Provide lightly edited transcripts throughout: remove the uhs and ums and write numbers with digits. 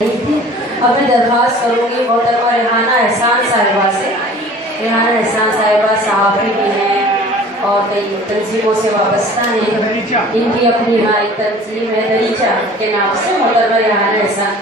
अब मैं दरख्वास्त करूँगी मोहतरमा रेहाना एहसान साहिबा से। रेहाना एहसान साहिबा सहाफ़ी भी हैं और कई तंजीमों से वाबस्ता हैं। इनकी अपनी एक तंजीम है दरीचा के नाम से। मोहतरमा रेहाना एहसान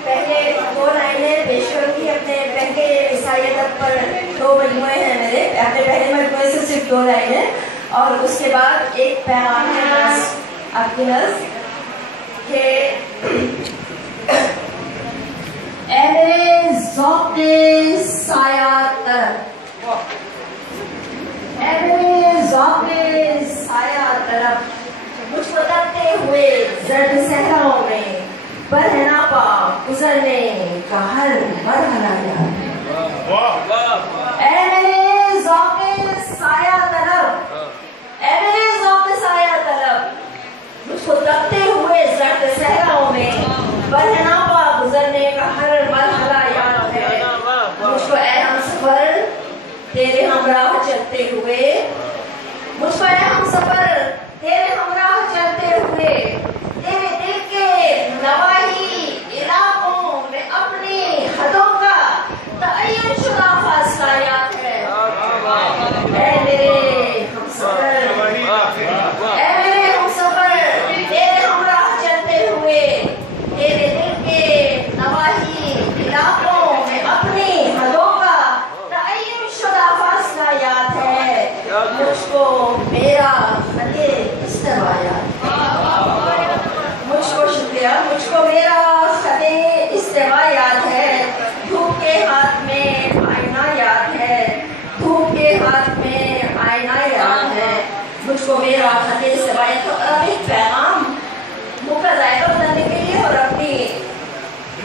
पहले दो लाइनें पेशवर की अपने पहले ईसाइयत पर दो मजमुए हैं मेरे। अपने पहले मजमुए से सिर्फ दो लाइनें और उसके बाद एक पैगाम है आपकी नज़र के ऐ मेरे ज़ौक़े साया तरफ, ऐ मेरे ज़ौक़े साया तरफ, मुझको तकते हुए ज़र्द सहराओं में पर है ना पा गुजरने का हर मरहला याद। ऐ मेरे ज़ौक़े साया तलब, ऐ मेरे ज़ौक़े साया तलब, मुझको तकते हुए ज़र्द सहराओं में पर है ना पा गुजरने का हर मरहला याद है। मुझको ऐ हमसफर तेरे हमराह चलते हुए, मुझको ऐ हमसफर तेरे हमराह चलते हुए तेरे दिल के नवाही इलाकों में अपनी हदों का तअय्युन शुदा फासला याद है। ऐ मेरे हमसफर, ऐ मेरे हमसफर तेरे हमराह चलते हुए तेरे दिल के नवाही इलाकों में अपनी हदों का तअय्युन शुदा फासला याद है। मुझको मेरा खले इस्तिवा याद है। मुझको शुक्रिया, मुझको मेरा खले इस्तिवा याद है। धूप के हाथ में आईना याद है, धूप के हाथ में आईना याद है। मुझको मेरा खले इस्तिवा याद है। और एक पैगाम मुँह का जायका बनाने के लिए और अपनी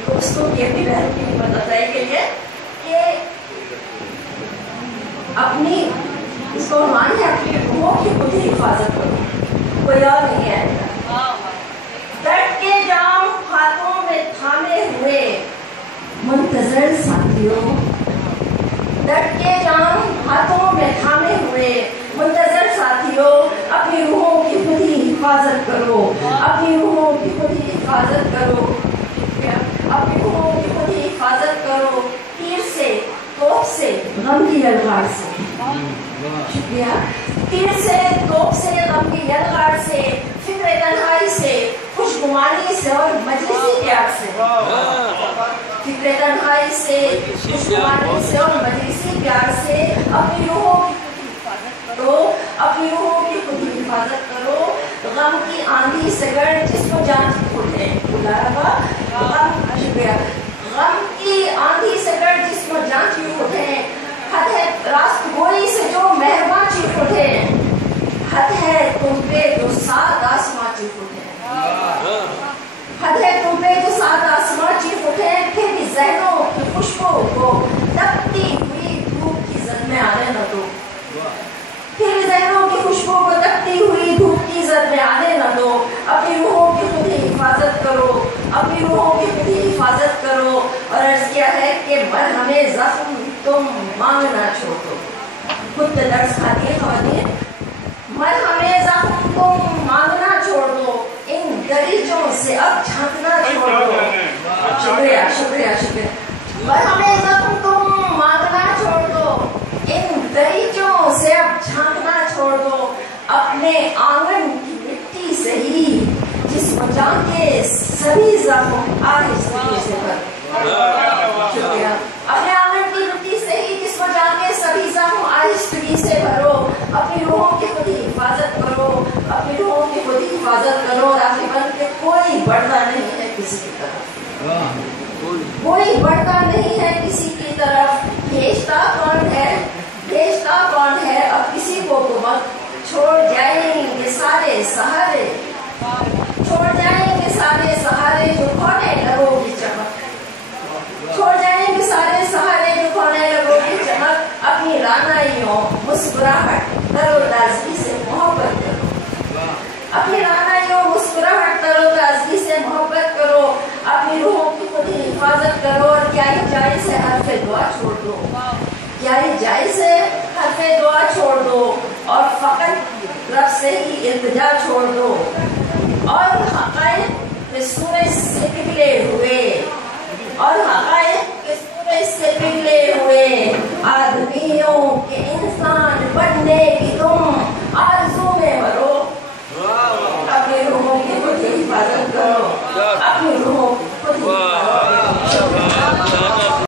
दोस्तों की अपनी बहन की हिम्मत अफजाई के लिए कि अपनी इसको मान है अपनी रूहों की खुद ही हिफाजत करो, कोई और नहीं आएगा। दर्द के जाम हाथों में थामे हुए मुंतजर साथियों, दर्द के जाम हाथों में थामे हुए मुंतजर साथियों, अपनी रूहों की खुद ही हिफाजत करो, अपनी रूहों की खुद ही हिफाजत करो, अपनी रूहों की खुद ही हिफाजत करो। तीर से, तोप से, गम की यलगार से, शुक्रिया। तीर से, तोप से, गम की यलगार से, फिक्र तन्हाई से, खुशगुमानी से और मजलिसी प्यार से, फिक्र तन्हाई से, खुशगुमानी से और मजलिसी प्यार से अपनी रूहों की खुद ही हिफाजत करो, अपनी रूहों की खुद ही हिफाजत करो। गम की आंधी से गर जिसको जान उठे, शुक्रिया। गम की आंधी से गर जिसको जान चीख उठे, हद है रास्त गोई से जो मेहरबान चीख उठे, हद है तुम पे जो सात आसमां चीख उठे, हद है तुम पे जो सात आसमां चीख उठे। फिर भी ज़हनों की खुशबू को तपती हुई धूप की जद में आने न दो, फिर भी ज़हनों की खुशबू को तपती हुई धूप की जद में आने न दो। अपनी रूहों की खुद ही हिफाजत करो, अपनी रूहों की खुद ही हिफाजत करो। और अर्ज़ किया है कि मरहमे ज़ख्म तुम मांगना छोड़ दो। खुद पे दर्द खाती है ख़वातीन। मरहमे ज़ख्म तुम मांगना छोड़ दो, इन दरीचों से अब झांकना छोड़ दो। शुक्रिया, शुक्रिया, शुक्रिया। मरहमे ज़ख्म तुम मांगना छोड़ दो, इन दरीचों से अब झांकना छोड़ दो। अपने आंगन की मिट्टी से ही जिसको जाके सभी ज़ख्म आहिस्ते से भर, शुक्रिया। अपने आंगन की मिट्टी से ही जिसको जाके सभी ज़ख्म आहिस्ते से भरो। अपनी रूहों की खुद ही हिफाजत करो, अपनी रूहों की खुद ही हिफाजत करो। और आखिर बन के कोई बढ़ता नहीं है किसी की तरफ, कोई बढ़ता नहीं है किसी की तरफ। भेजता कौन है, भेजता कौन है, अब किसी को तो मत छोड़ जाएंगे सारे सहारे, छोड़ जाएंगे सारे सहारे जो खोने लगोगी चमक, छोड़ जाएंगे सारे सहारे जो खोने लगोगी चमक। अपनी रानाइयों मुस्कुराहट तरोताज़गी से मोहब्बत करो, अपनी रानाइयों मुस्कुराहट तरोताज़गी से मोहब्बत करो। अपनी रूहों की खुद ही हिफाजत करो और क्या ये जायज़ है हर्फ दुआ छोड़ दो? क्या ये जायज़ है हर्फ दुआ छोड़ दो और फकत रब से ही इल्तिजा छोड़ दो और हक़ाइक़ के सूरज से पिघले हुए आदमियों के इंसान बनने की तुम